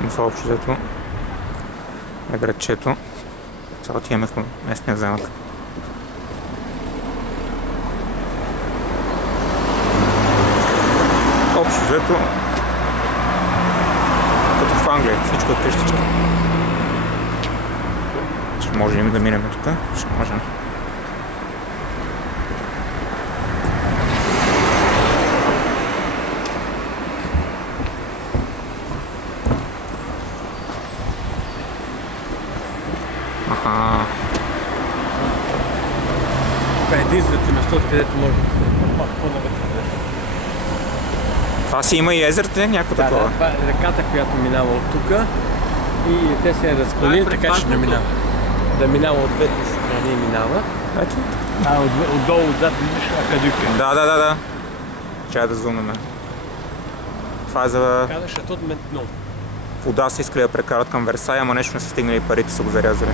Но в общо взето е градчето. Сега отиваме в местния замък. Общо взето като в Англия, всичко е къщички. Ще можем да минем тук, ще можем. Аха. Това е единственото място, където може да се пак по-навътре. Това си има и езерите, някакво такова. Да, това е реката, която минава от тук и те се разклонили, така че не минава. Да минава от двете страни минава. Ето. Отдолу, отзад виждаш акадюка. Да. Чая да зумнем. Това е за Казваш, защото ме... вода са искали да прекарат към Версай, ама нещо не са стигнали парите, са го зарязали.